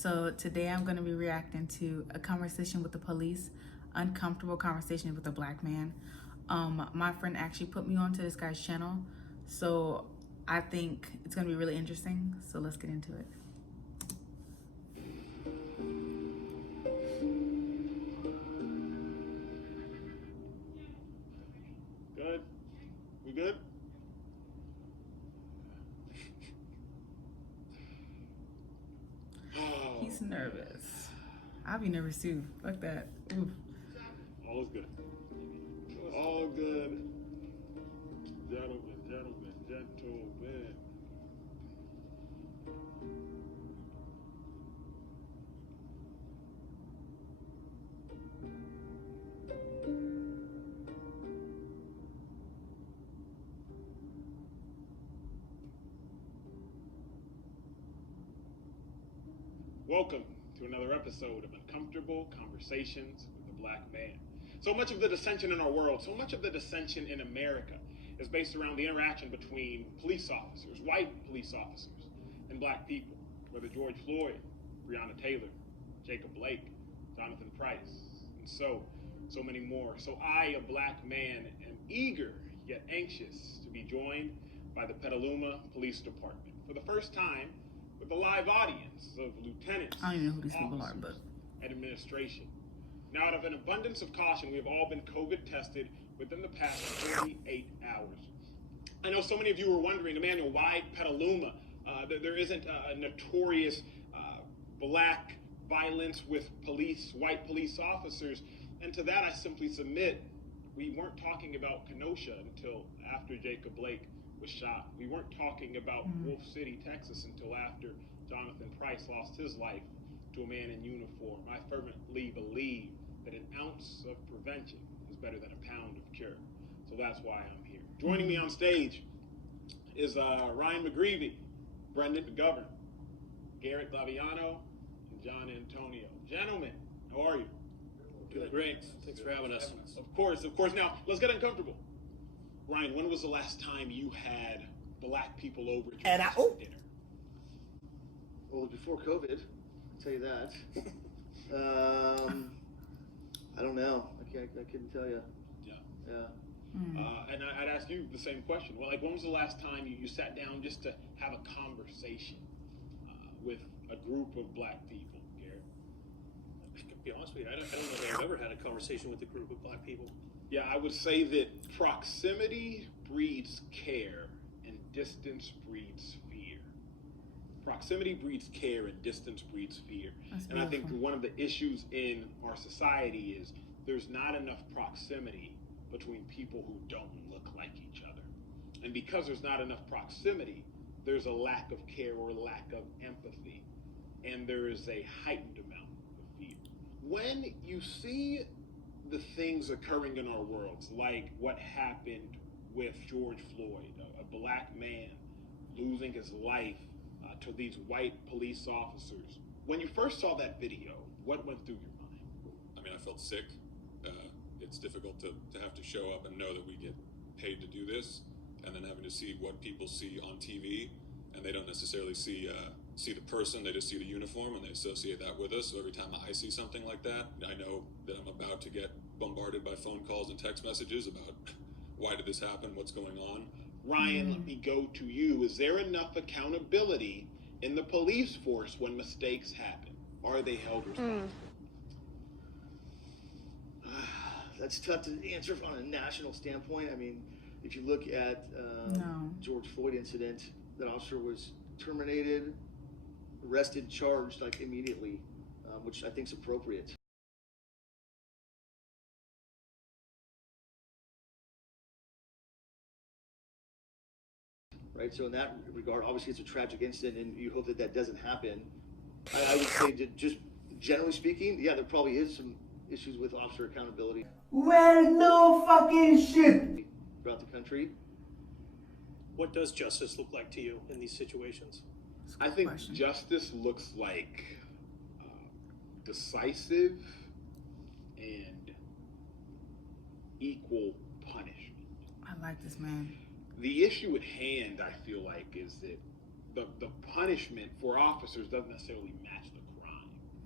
So today I'm going to be reacting to a conversation with the police, uncomfortable conversation with a black man. My friend actually put me onto this guy's channel, so I think it's going to be really interesting. So let's get into it. Good? We good? He's nervous. I'll be nervous too. Fuck that. Oof. All is good. All good. Gentlemen. Welcome to another episode of Uncomfortable Conversations with a Black Man. So much of the dissension in our world, so much of the dissension in America is based around the interaction between police officers, white police officers, and black people. Whether George Floyd, Breonna Taylor, Jacob Blake, Jonathan Price, and so many more. So I, a black man, am eager yet anxious to be joined by the Petaluma Police Department for the first time with a live audience of lieutenants, I don't even know who these people are, but and administration. Now, out of an abundance of caution, we have all been COVID tested within the past 48 hours. I know so many of you were wondering, Emmanuel, why Petaluma? There isn't a notorious black violence with white police officers. And to that, I simply submit, we weren't talking about Kenosha until after Jacob Blake was shot. We weren't talking about Wolf City, Texas until after Jonathan Price lost his life to a man in uniform. I fervently believe that an ounce of prevention is better than a pound of cure. So that's why I'm here. Joining me on stage is Ryan McGreevy, Brendan McGovern, Garrett Laviano, and John Antonio. Gentlemen, how are you? Good. Great. Thanks for having us. Of course. Now, let's get uncomfortable. Ryan, when was the last time you had black people over at your house for dinner? Well, before COVID, I'll tell you that. I don't know. I couldn't tell you. Yeah. And I'd ask you the same question. Well, like, when was the last time you sat down just to have a conversation with a group of black people, Garrett? To be honest with you, I don't know that I've ever had a conversation with a group of black people. Yeah, I would say that proximity breeds care and distance breeds fear. Proximity breeds care and distance breeds fear. And I think one of the issues in our society is there's not enough proximity between people who don't look like each other. And because there's not enough proximity, there's a lack of care or lack of empathy. And there is a heightened amount of fear. When you see the things occurring in our worlds, like what happened with George Floyd, a black man losing his life to these white police officers. When you first saw that video, what went through your mind? I mean, I felt sick. It's difficult to have to show up and know that we get paid to do this, and then having to see what people see on TV, and they don't necessarily see the person, they just see the uniform and they associate that with us. So every time I see something like that, I know that I'm about to get bombarded by phone calls and text messages about why did this happen, what's going on. Ryan, let me go to you. Is there enough accountability in the police force when mistakes happen? Are they held responsible? That's tough to answer on a national standpoint. I mean, if you look at George Floyd incident, that officer was terminated, arrested, charged like immediately, which I think is appropriate. Right. So in that regard, obviously it's a tragic incident, and you hope that that doesn't happen. I would say that just generally speaking, yeah, there probably is some issues with officer accountability. Well, no fucking shit. Throughout the country. What does justice look like to you in these situations? I think justice looks like decisive and equal punishment. I like this man. The issue at hand, I feel like, is that the punishment for officers doesn't necessarily match the crime.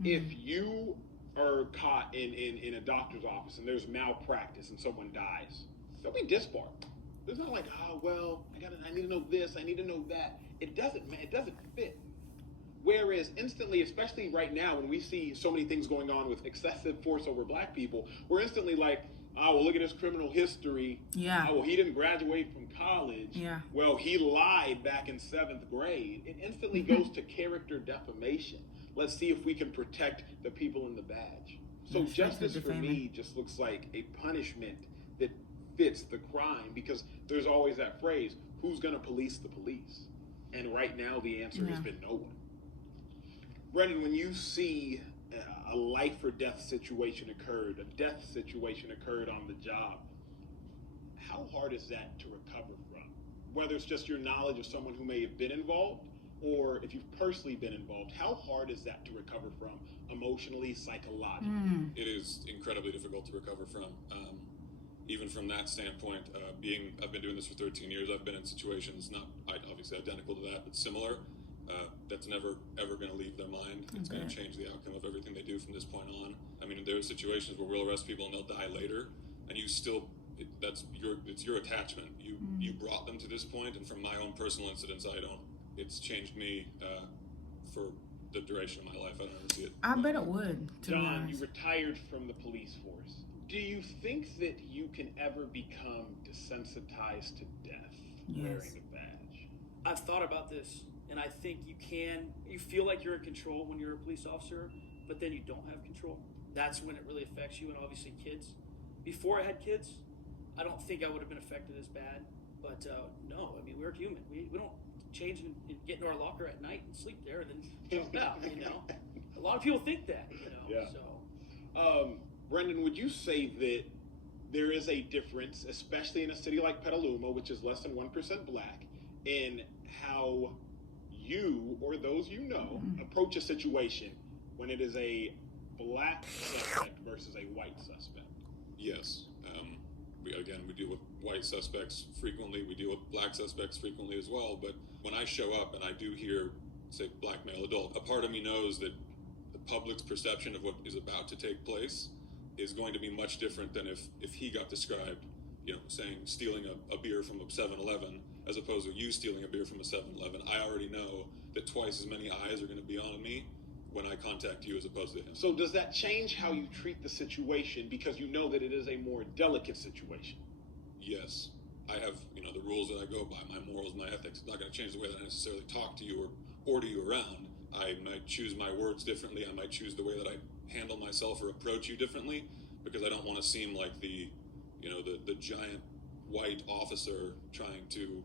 If you are caught in a doctor's office and there's malpractice and someone dies, they'll be disbarred. It's not like, oh well, I need to know this, I need to know that. It doesn't fit. Whereas instantly, especially right now, when we see so many things going on with excessive force over black people, we're instantly like, oh, well, look at his criminal history. Yeah. Oh, well, he didn't graduate from college. Yeah. Well, he lied back in 7th grade. It instantly goes to character defamation. Let's see if we can protect the people in the badge. So That's justice for defaming. me just looks like a punishment that fits the crime, because there's always that phrase, who's going to police the police? And right now the answer has been no one. Brendan, when you see a life or death situation occurred, a death situation occurred on the job, how hard is that to recover from? Whether it's just your knowledge of someone who may have been involved, or if you've personally been involved, how hard is that to recover from emotionally, psychologically? It is incredibly difficult to recover from. Even from that standpoint, I've been doing this for 13 years. I've been in situations not obviously identical to that, but similar. That's never ever going to leave their mind. It's going to change the outcome of everything they do from this point on. I mean, there are situations where we'll arrest people and they'll die later, and you still, it's your attachment. You brought them to this point, and from my own personal incidents, it's changed me for the duration of my life. I don't ever see it. I bet it would, to be John, honest. you retired from the police force. Do you think that you can ever become desensitized to death wearing a badge? I've thought about this, and I think you feel like you're in control when you're a police officer, but then you don't have control. That's when it really affects you, and obviously kids. Before I had kids, I don't think I would have been affected as bad, but no, I mean, we're human. We don't change and get into our locker at night and sleep there and then jump out, you know? A lot of people think that, you know? Yeah. So. Brendan, would you say that there is a difference, especially in a city like Petaluma, which is less than 1% black, in how you or those you know approach a situation when it is a black suspect versus a white suspect? Yes. We deal with white suspects frequently. We deal with black suspects frequently as well. But when I show up and I do hear, say, black male adult, a part of me knows that the public's perception of what is about to take place is going to be much different than if he got described, saying stealing a beer from a 7-Eleven as opposed to you stealing a beer from a 7-Eleven. I already know that twice as many eyes are going to be on me when I contact you as opposed to him. So does that change how you treat the situation because you know that it is a more delicate situation? Yes. I have, the rules that I go by, my morals, my ethics. It's not going to change the way that I necessarily talk to you or order you around. I might choose my words differently. I might choose the way that I handle myself or approach you differently, because I don't want to seem like the giant white officer trying to,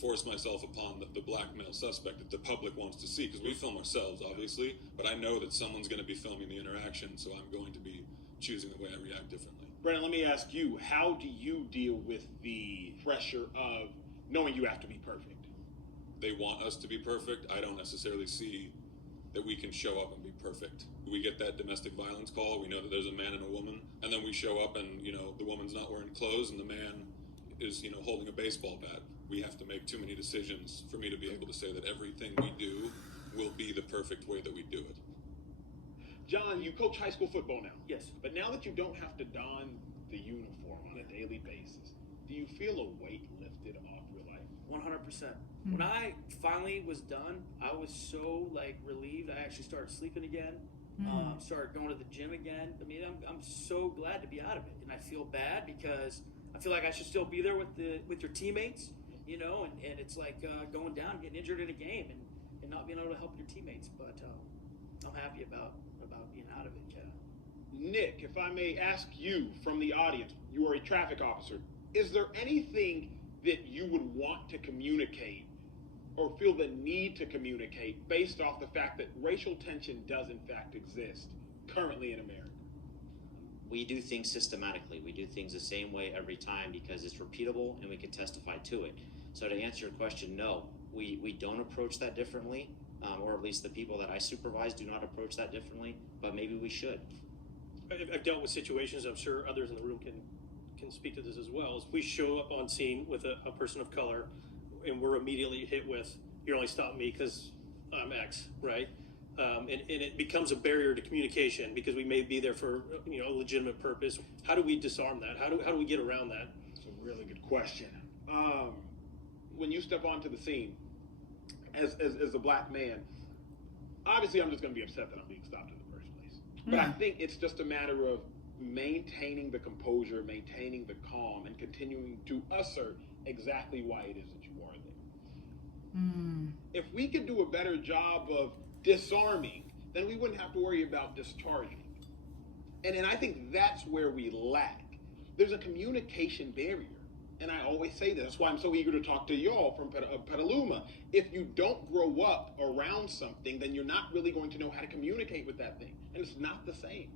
force myself upon the black male suspect that the public wants to see, because we film ourselves, obviously, but I know that someone's going to be filming the interaction, so I'm going to be choosing the way I react differently. Brendan, let me ask you, how do you deal with the pressure of knowing you have to be perfect? They want us to be perfect. I don't necessarily see that we can show up and be perfect. We get that domestic violence call, we know that there's a man and a woman, and then we show up and, the woman's not wearing clothes and the man is, holding a baseball bat. We have to make too many decisions for me to be able to say that everything we do will be the perfect way that we do it. John, you coach high school football now. Yes. But now that you don't have to don the uniform on a daily basis, do you feel a weight lifted off your life? 100%. When I finally was done, I was so relieved. I actually started sleeping again. Started going to the gym again. I mean, I'm so glad to be out of it, and I feel bad because I feel like I should still be there with your teammates, and it's like going down, getting injured in a game, and not being able to help your teammates. But I'm happy about being out of it. Yeah. Nick, if I may ask you from the audience, you are a traffic officer. Is there anything that you would want to communicate or feel the need to communicate based off the fact that racial tension does in fact exist currently in America? We do things systematically. We do things the same way every time because it's repeatable and we can testify to it. So to answer your question, no, we don't approach that differently, or at least the people that I supervise do not approach that differently, but maybe we should. I've dealt with situations, I'm sure others in the room can speak to this as well. If we show up on scene with a person of color and we're immediately hit with, you're only stopping me because I'm X, right? and it becomes a barrier to communication because we may be there for a legitimate purpose. How do we disarm that? How do we get around that? It's a really good question. When you step onto the scene as a black man, obviously I'm just going to be upset that I'm being stopped in the first place. But I think it's just a matter of maintaining the composure, maintaining the calm, and continuing to assert exactly why it is that you are there. If we could do a better job of disarming, then we wouldn't have to worry about discharging. And I think that's where we lack. There's a communication barrier. And I always say this. That's why I'm so eager to talk to y'all from Petaluma. If you don't grow up around something, then you're not really going to know how to communicate with that thing. And it's not the same.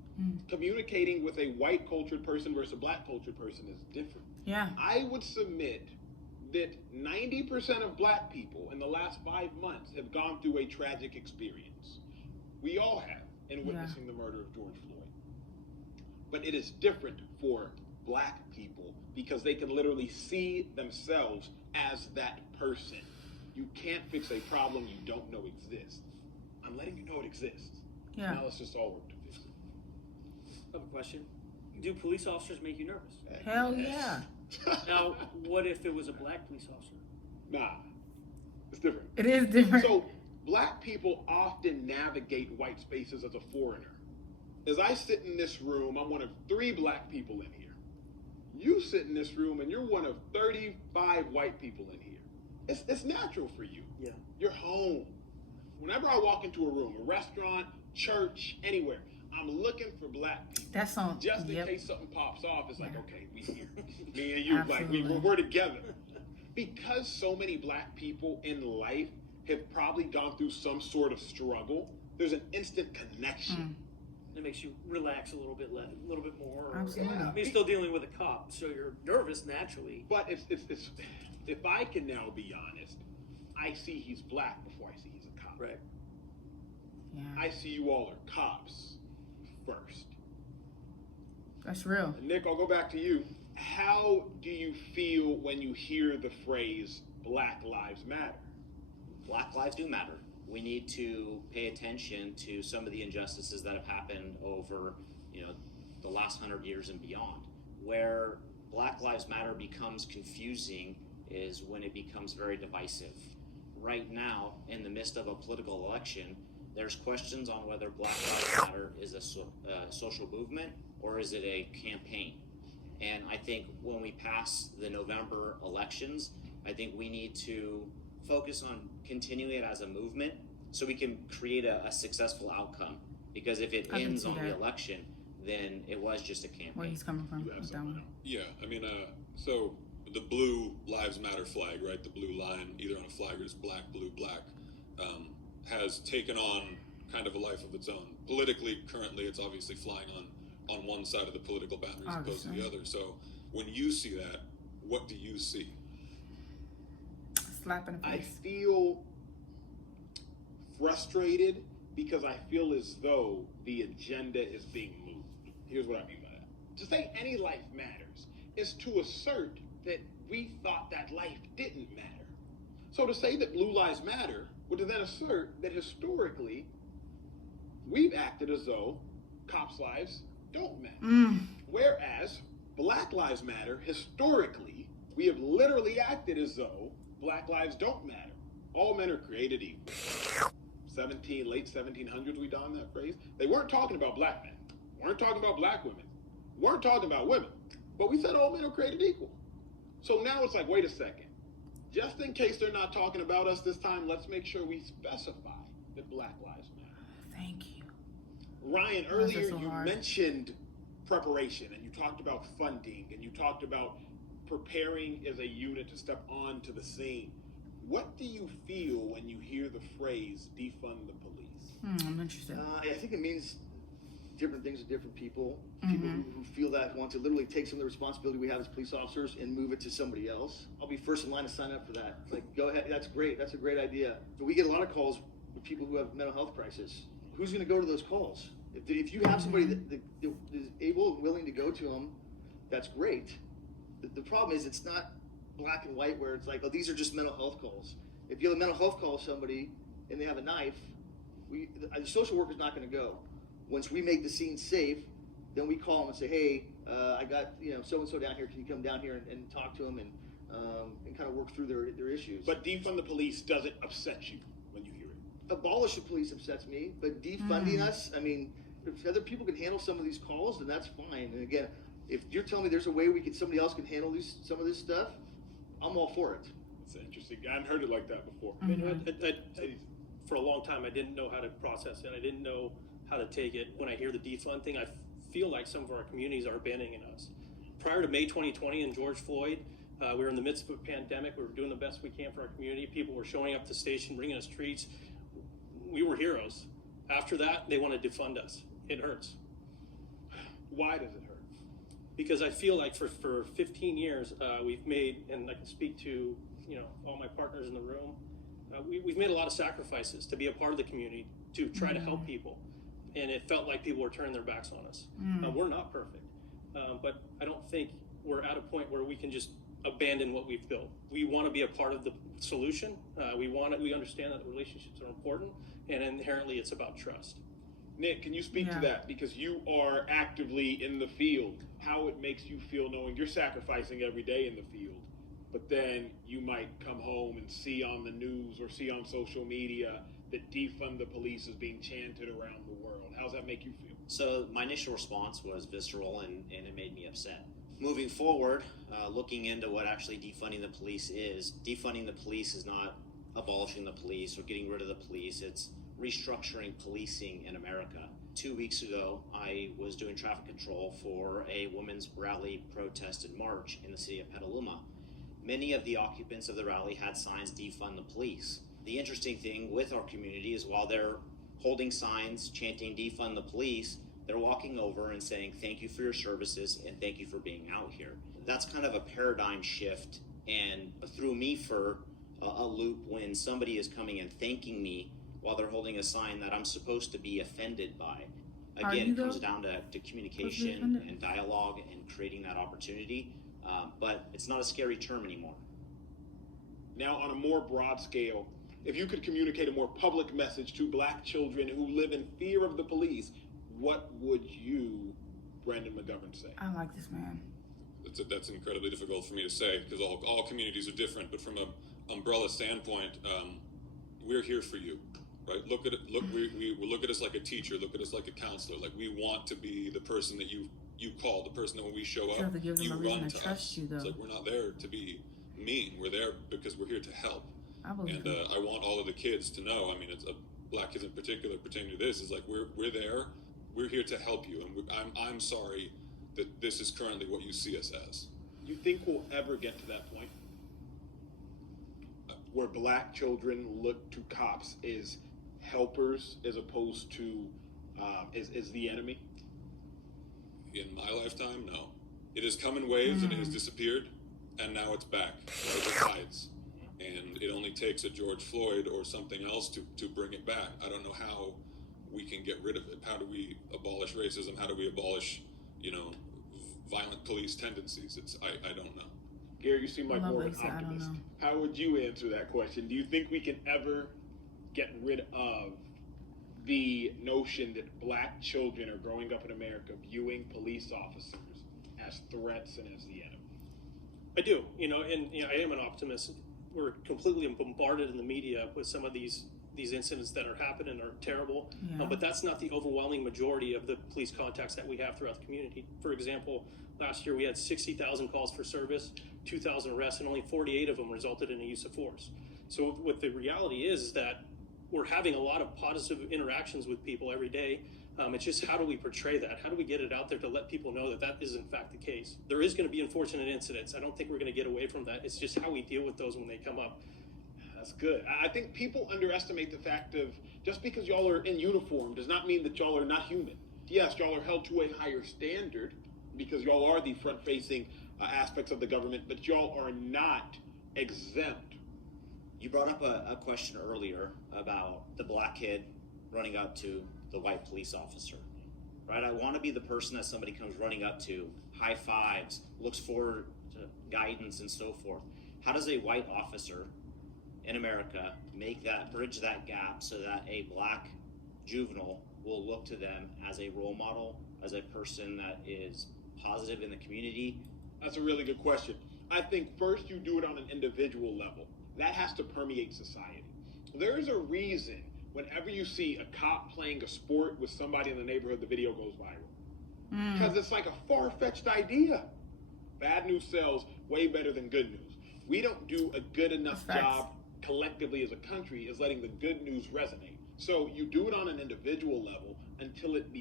Communicating with a white cultured person versus a black cultured person is different. Yeah. I would submit that 90% of black people in the last 5 months have gone through a tragic experience. We all have in witnessing the murder of George Floyd. But it is different for black people because they can literally see themselves as that person. You can't fix a problem you don't know exists. I'm letting you know it exists. Yeah. Now let's just all work to fix it. I have a question. Do police officers make you nervous? Hell yeah. Now, what if it was a black police officer? Nah, it's different. It is different. So black people often navigate white spaces as a foreigner. As I sit in this room, I'm one of 3 black people in here. You sit in this room and you're one of 35 white people in here. It's natural for you. Yeah. You're home. Whenever I walk into a room, a restaurant, church, anywhere, I'm looking for black people. That's on. Just in case something pops off, it's like, okay, we here. Me and you, Absolutely. like we're together. Because so many black people in life have probably gone through some sort of struggle, there's an instant connection. It makes you relax a little bit more. Absolutely. I mean, you're still dealing with a cop, so you're nervous naturally. But it's if I can now be honest, I see he's black before I see he's a cop. Right. Yeah. I see you all are cops first. That's real. Nick, I'll go back to you. How do you feel when you hear the phrase Black Lives Matter? Black lives do matter. We need to pay attention to some of the injustices that have happened over, the last 100 years and beyond. Where Black Lives Matter becomes confusing is when it becomes very divisive. Right now, in the midst of a political election, there's questions on whether Black Lives Matter is a social movement or is it a campaign. And I think when we pass the November elections, I think we need to focus on continuing it as a movement so we can create a successful outcome. Because if it ends on the election, then it was just a campaign. Where he's coming from with that one. Yeah, I mean, so the blue Lives Matter flag, right? The blue line, either on a flag or just black, blue, black, has taken on kind of a life of its own. Politically, currently, it's obviously flying on one side of the political boundaries as opposed to the other. So when you see that, what do you see? Slap in the face. I feel frustrated because I feel as though the agenda is being moved. Here's what I mean by that. To say any life matters is to assert that we thought that life didn't matter. So to say that blue lives matter would then assert that historically we've acted as though cops' lives don't matter. Whereas Black Lives Matter, historically, we have literally acted as though Black lives don't matter. All men are created equal. Late 1700s, we donned that phrase. They weren't talking about black men, weren't talking about black women, weren't talking about women, but we said all men are created equal. So now it's like, wait a second. Just in case they're not talking about us this time, let's make sure we specify that Black lives matter. Thank you. Ryan, earlier you mentioned preparation, and you talked about funding, and you talked about preparing as a unit to step onto the scene. What do you feel when you hear the phrase defund the police? I'm interested. I think it means different things to different people. People who feel that want to literally take some of the responsibility we have as police officers and move it to somebody else. I'll be first in line to sign up for that. Like, go ahead, that's great. That's a great idea. But we get a lot of calls with people who have mental health crisis. Who's going to go to those calls? If you have somebody that is able and willing to go to them, that's great. The problem is it's not black and white where it's like, oh, these are just mental health calls. If you have a mental health call to somebody and they have a knife, The social worker's not going to go. Once we make the scene safe, then we call them and say, hey, I got so and so down here. Can you come down here and talk to them and kind of work through their issues? But defund the police doesn't upset you when you hear it. Abolish the police upsets me, but defunding us, I mean, if other people can handle some of these calls, then that's fine. And again, if you're telling me there's a way somebody else can handle some of this stuff, I'm all for it. It's interesting. I hadn't heard it like that before. I mean, for a long time, I didn't know how to process it. I didn't know how to take it. When I hear the defund thing, I feel like some of our communities are abandoning us. Prior to May 2020 and George Floyd, we were in the midst of a pandemic. We were doing the best we can for our community. People were showing up to the station, bringing us treats. We were heroes. After that, they want to defund us. It hurts. Why does it hurt? Because I feel like for 15 years, we've made, and I can speak to all my partners in the room, we've made a lot of sacrifices to be a part of the community, to try to help people. And it felt like people were turning their backs on us. We're not perfect, but I don't think we're at a point where we can just abandon what we've built. We want to be a part of the solution. We understand that relationships are important, and inherently it's about trust. Nick, can you speak to that? Because you are actively in the field. How it makes you feel knowing you're sacrificing every day in the field, but then you might come home and see on the news or see on social media that defund the police is being chanted around the world. How does that make you feel? So my initial response was visceral and it made me upset. Moving forward, looking into what actually defunding the police is not abolishing the police or getting rid of the police. It's restructuring policing in America. 2 weeks ago, I was doing traffic control for a women's rally protest and march in the city of Petaluma. Many of the occupants of the rally had signs defund the police. The interesting thing with our community is while they're holding signs chanting defund the police, they're walking over and saying thank you for your services and thank you for being out here. That's kind of a paradigm shift and threw me for a loop when somebody is coming and thanking me while they're holding a sign that I'm supposed to be offended by. Again, it comes down to communication and dialogue and creating that opportunity, but it's not a scary term anymore. Now, on a more broad scale, if you could communicate a more public message to Black children who live in fear of the police, what would you, Brandon McGovern, say? I like this man. That's incredibly difficult for me to say because all communities are different. But from an umbrella standpoint, we're here for you, right? We look at us like a teacher. Look at us like a counselor. Like we want to be the person that you call, the person that when we show up, you run to us. It's like we're not there to be mean. We're there because we're here to help. I want all of the kids to know. I mean, it's Black kids in particular pertaining to this. Is like we're there. We're here to help you, and I'm sorry that this is currently what you see us as. You think we'll ever get to that point where Black children look to cops as helpers as opposed to as the enemy? In my lifetime, no. It has come in waves and it has disappeared, and now it's back. It hides. And it only takes a George Floyd or something else to bring it back. I don't know how we can get rid of it. How do we abolish racism? How do we abolish, violent police tendencies? I don't know. Gary, you seem like more of an optimist. How would you answer that question? Do you think we can ever get rid of the notion that Black children are growing up in America viewing police officers as threats and as the enemy? I do, and I am an optimist. We're completely bombarded in the media with some of these incidents that are happening are terrible, but that's not the overwhelming majority of the police contacts that we have throughout the community. For example, last year we had 60,000 calls for service, 2,000 arrests, and only 48 of them resulted in a use of force. So what the reality is that we're having a lot of positive interactions with people every day. It's just how do we portray that? How do we get it out there to let people know that that is in fact the case? There is going to be unfortunate incidents. I don't think we're going to get away from that. It's just how we deal with those when they come up. That's good. I think people underestimate the fact of just because y'all are in uniform does not mean that y'all are not human. Yes, y'all are held to a higher standard because y'all are the front-facing aspects of the government, but y'all are not exempt. You brought up a question earlier about the Black kid running up to the white police officer, right? I want to be the person that somebody comes running up to, high fives, looks forward to guidance and so forth. How does a white officer in America bridge that gap so that a Black juvenile will look to them as a role model, as a person that is positive in the community? That's a really good question. I think first you do it on an individual level. That has to permeate society. There's a reason whenever you see a cop playing a sport with somebody in the neighborhood, the video goes viral. Because it's like a far-fetched idea. Bad news sells way better than good news. We don't do a good enough job collectively as a country as letting the good news resonate. So you do it on an individual level until it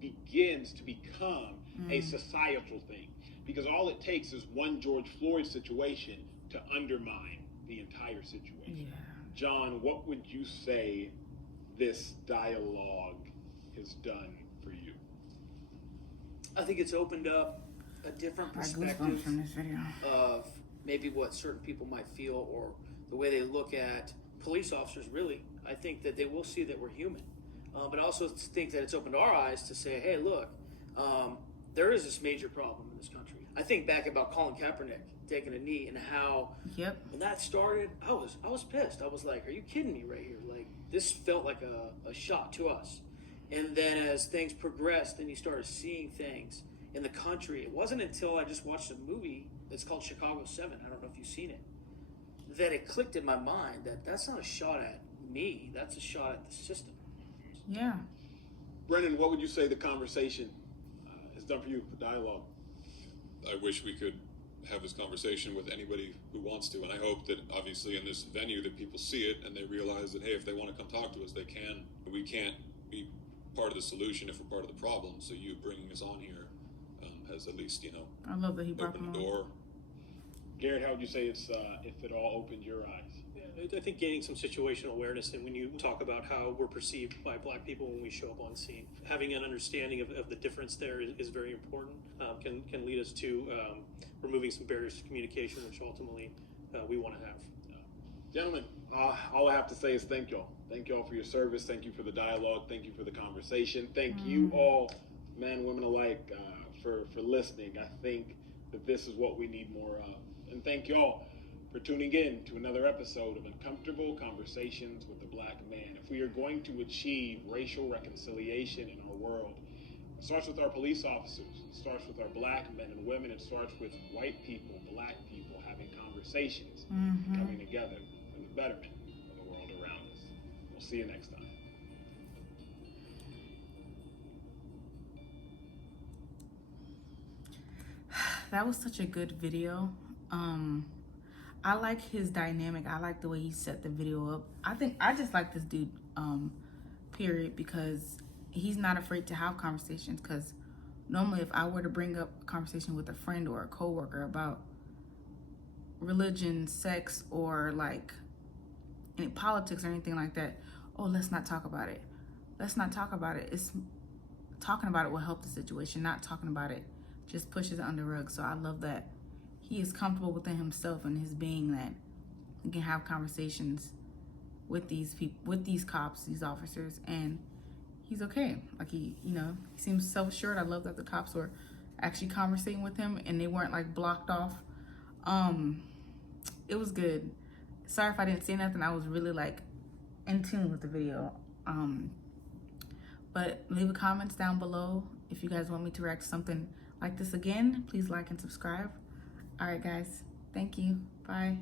begins to become a societal thing. Because all it takes is one George Floyd situation to undermine the entire situation. Yeah. John, what would you say this dialogue has done for you? I think it's opened up a different perspective from this video of maybe what certain people might feel or the way they look at police officers. Really, I think that they will see that we're human. But I also think that it's opened our eyes to say, hey, look, there is this major problem in this country. I think back about Colin Kaepernick taking a knee and how when that started, I was pissed. I was like, are you kidding me right here? Like, this felt like a shot to us. And then as things progressed and you started seeing things in the country, it wasn't until I just watched a movie that's called Chicago 7, I don't know if you've seen it, that it clicked in my mind that that's not a shot at me, that's a shot at the system. Yeah. Brennan, what would you say the conversation has done for you, the dialogue? I wish we could have this conversation with anybody who wants to, and I hope that obviously in this venue that people see it and they realize that, hey, if they want to come talk to us, they can. We can't be part of the solution if we're part of the problem. So you bringing us on here has at least, I love that he brought opened them the on. door. Garrett, how would you say it's if it all opened your eyes? I think gaining some situational awareness, and when you talk about how we're perceived by Black people when we show up on scene, having an understanding of the difference there is very important. Can lead us to removing some barriers to communication, which ultimately we want to have. Gentlemen, all I have to say is thank y'all. Thank y'all for your service. Thank you for the dialogue. Thank you for the conversation. Thank you all, men, women alike, for listening. I think that this is what we need more of. And thank y'all for tuning in to another episode of Uncomfortable Conversations with the Black Man. If we are going to achieve racial reconciliation in our world, it starts with our police officers. It starts with our Black men and women. It starts with white people, Black people having conversations, coming together for the betterment of the world around us. We'll see you next time. That was such a good video. I like his dynamic. I like the way he set the video up. I just like this dude, period, because he's not afraid to have conversations. Because normally if I were to bring up a conversation with a friend or a coworker about religion, sex, or like any politics or anything like that, oh, let's not talk about it. Let's not talk about it. It's talking about it will help the situation. Not talking about it just pushes it under the rug. So I love that he is comfortable within himself and his being, that he can have conversations with these people, with these cops, these officers, and he's okay. Like he seems self-assured. I love that the cops were actually conversating with him and they weren't like blocked off. It was good. Sorry if I didn't say nothing. I was really like in tune with the video. But leave a comments down below if you guys want me to react to something like this again. Please like and subscribe. All right, guys. Thank you. Bye.